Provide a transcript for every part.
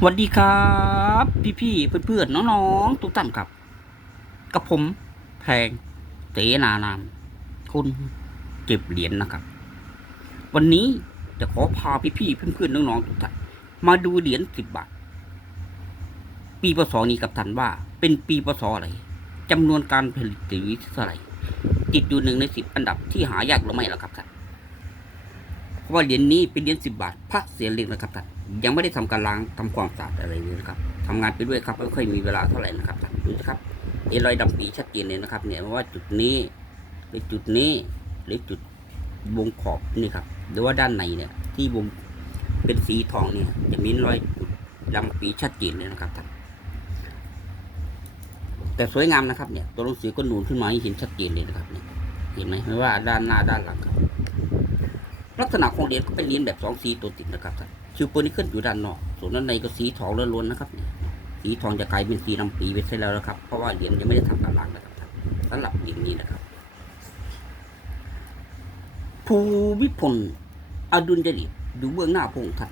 สวัสดีครับ พี่ๆเพื่อนๆน้องๆทุกท่านครับ กับผมแพงเสนานามคุณเก็บเหรียญนะครับ วันนี้จะขอพาพี่ๆเพื่อนๆน้องๆทุกท่านมาดูเหรียญสิบบาท ปีพศนี้กับท่านว่า เป็นปีพศอะไรจำนวนการผลิตหรือเท่าไหร่ติดอยู่หนึ่งในสิบอันดับที่หายากหรือไม่ล่ะครับท่านเพราะ ว่าเหรียญนี้เป็นเหรียญสิบบาทพระเสียเหล็กนะครับท่านยังไม่ได้ทำการล้างทำความสะอาดอะไรเลยนะครับทำงานไปด้วยครับไม่ค่อยมีเวลาเท่าไหร่นะครับท่านดูนะครับเอรอยดำปีชัดเจนเลยนะครับ เนี่ยว่าจุดนี้หรือจุดนี้หรือจุดวงขอบนี่ครับหรือว่าด้านในเนี่ย ที่วงเป็นสีทองเนี่ย จะมีรอยจุดดำปีชัดเจนเลยนะครับท่านแต่สวยงามนะครับเนี่ยตัวหนังสือก็นูนขึ้นมาให้เห็นชัดเจนเลยนะครับเนี่ยเห็นไหมไม่ว่าด้านหน้าด้านหลังครับ ลักษณะของเหรียญก็เป็นเหรียญแบบสองสีตัวติดนะครับท่านชื่อโปรนิเคิลอยู่ด้านนอก ส่วนด้านในก็สีทองล้วนๆนะครับเนี่ยสีทองจะกลายเป็นสีน้ำปีไปเสียแล้วนะครับ เพราะว่าเหรียญยังไม่ได้ทำการล้างนะครับท่านสำหรับเหรียญนี้นะครับภูมิพลอดุลยเดชอยู่เบื้องหน้าพงค์ท่าน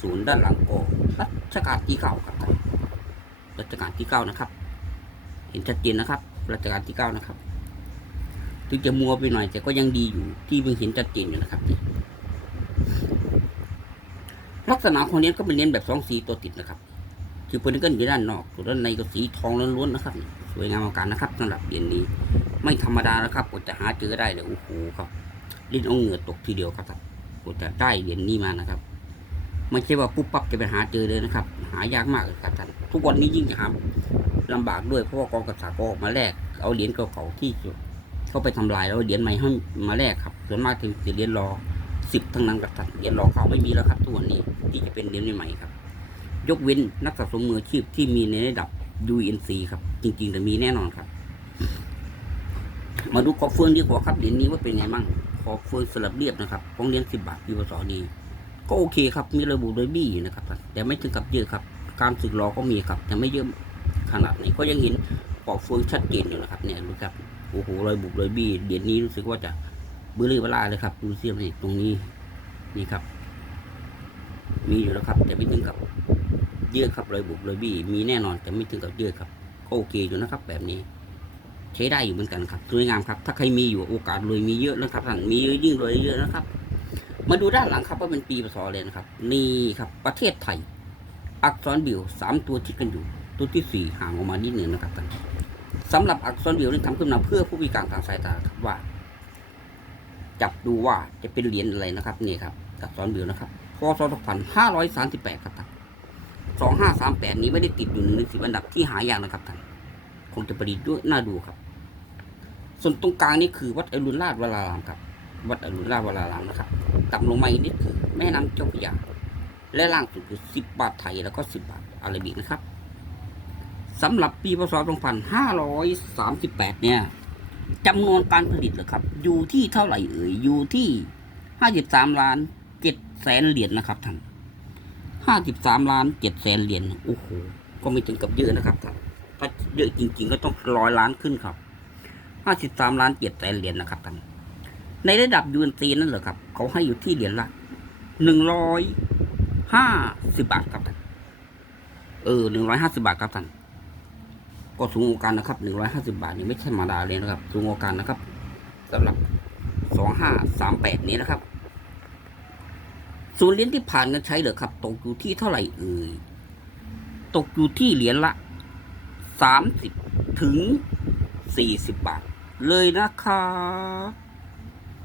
ศูนย์ด้านหลังก็รัชกาลที่เก้าครับท่านรัชกาลที่เก้านะครับ เห็นชัดเจนนะครับรัชกาลที่เก้านะครับ ถึงจะมัวไปหน่อย แต่ก็ยังดีอยู่ที่เพิ่งเห็นชัดเจนอยู่นะครับนี่ลักษณะของเหรียก็เป็นเหรียแบบสองสีตัวติดนะครับคือปืนก็อยู่ด้านนอกส่วนด้านในก็สีทองล้วนๆนะครับ สวยงามมาการนะครับสำหรับเหรียญนี้ ไม่ธรรมดานะครับกว่าจะหาเจอได้เลยโอ้โหครับลิ้นเอาเหงื่อตกทีเดียวครับกว่าจะได้เหรียญนี้มานะครับไม่ใช่ว่าปุ๊บปั๊บจะไปหาเจอเลยนะครับ หายากมากครับท่านทุกวันนี้ยิ่งหาลำบากด้วยเพราะว่ากองกริย์ก็ออกมาแลกเอาเหรียญเก่าๆที่ เข้าไปทำลายแล้วเหรียญใหม่ให้มาแลกครับส่วนมากถึงจะเหรียญรอสิบทั้งนั้นกับท่านเหรียญรอเก่าไม่มีแล้วครับตัวนนี้ที่จะเป็นเหรียญใหม่ครับ ยกเว้นนักสะสมมืออาชีพที่มีในระดับ UNC ครับ จริงๆแต่มีแน่นอนครับ มาดูขอเฟืองดีกว่าครับเหรียญนี้ว่าเป็นไงบ้างขอเฟืองสลับเรียบนะครับของเหรียญสิบบาทปีพศนี้ก็โอเคครับมีระบุโดยบี้อยู่นะครับ แต่ไม่ถึงกับเยอะครับ การสึกรอก็มีครับ แต่ไม่เยอะขนาดไหนก็ยังเห็นขอเฟืองชัดเจนอยู่นะครับเนี่ยดูครับ โอ้โหรอยบุบรอยบี้เดี๋ยวนี้รู้สึกว่าจะเบื่อเวลาเลยครับดูเสียมนี่ตรงนี้นี่ครับ มีอยู่แล้วครับ แต่ไม่ถึงกับเยอะครับรอยบุบรอยบี้มีแน่นอนแต่ไม่ถึงกับเยอะครับก็โอเคอยู่นะครับ แบบนี้ ใช้ได้อยู่เหมือนกันครับสวยงามครับ ถ้าใครมีอยู่โอกาสรวยมีเยอะนะครับท่านมีเยอะยิ่งรวยเยอะนะครับ มาดูด้านหลังครับว่าเป็นปีพศเลยนะครับ นี่ครับ ประเทศไทย อักษรบิวสามตัวที่กันอยู่ ตัวที่สี่ห่างออกมานิดหนึ่งนะครับท่าน สำหรับอักษรเดียวนี่ทำขึ้นมาเพื่อผู้พิการทางสายตาครับว่า จับดูว่าจะเป็นเหรียญอะไรนะครับนี่ครับอักษรเดียวนะครับพศ2538ครับท่าน2538 นี้ไม่ได้ติดอยู่หนึ่งในสิบอันดับที่หายากนะครับท่านคงจะประดิษฐ์ด้วยน่าดูครับ ส่วนตรงกลางนี่คือวัดอรุณราชวรารามครับ วัดอรุณราชวรารามนะครับต่ำลงมาอีกนิดคือแม่น้ำเจ้าพระยาและล่างสุดคือ10บาทไทยแล้วก็ 10 บาทอาราบิกนะครับ สำหรับปีพศ2538 เนี่ยจำนวนการผลิตเหรอครับ อยู่ที่เท่าไหร่เอ่ยอยู่ที่ 53 ล้าน7แสนเหรียญนะครับท่าน53 ล้าน7แสนเหรียญโอ้โหก็ไม่ถึงกับเยอะนะครับท่านถ้าเยอะจริง ๆ ก็ต้องร้อยล้านขึ้นครับ 53 ล้าน7แสนเหรียญนะครับท่านในระดับยูเอ็นซีนั่นเหรอครับ เขาให้อยู่ที่เหรียญละ150บาทครับท่านเออ150บาทครับท่าน ก็สูงโอกากันนะครับหนึ่งร้อยห้าสิบาทนี่ไม่ใช่มาดาเลยนะครับ สูงโอกากันนะครับสำหรับสองห้าสามแปดนี้นะครับส่วนเหรียญที่ผ่านกันใช้เหรอครับ ตกอยู่ที่เท่าไหร่เอ่ยตกอยู่ที่เหรียญละสามสิบถึงสี่สิบบาท เลยนะครับ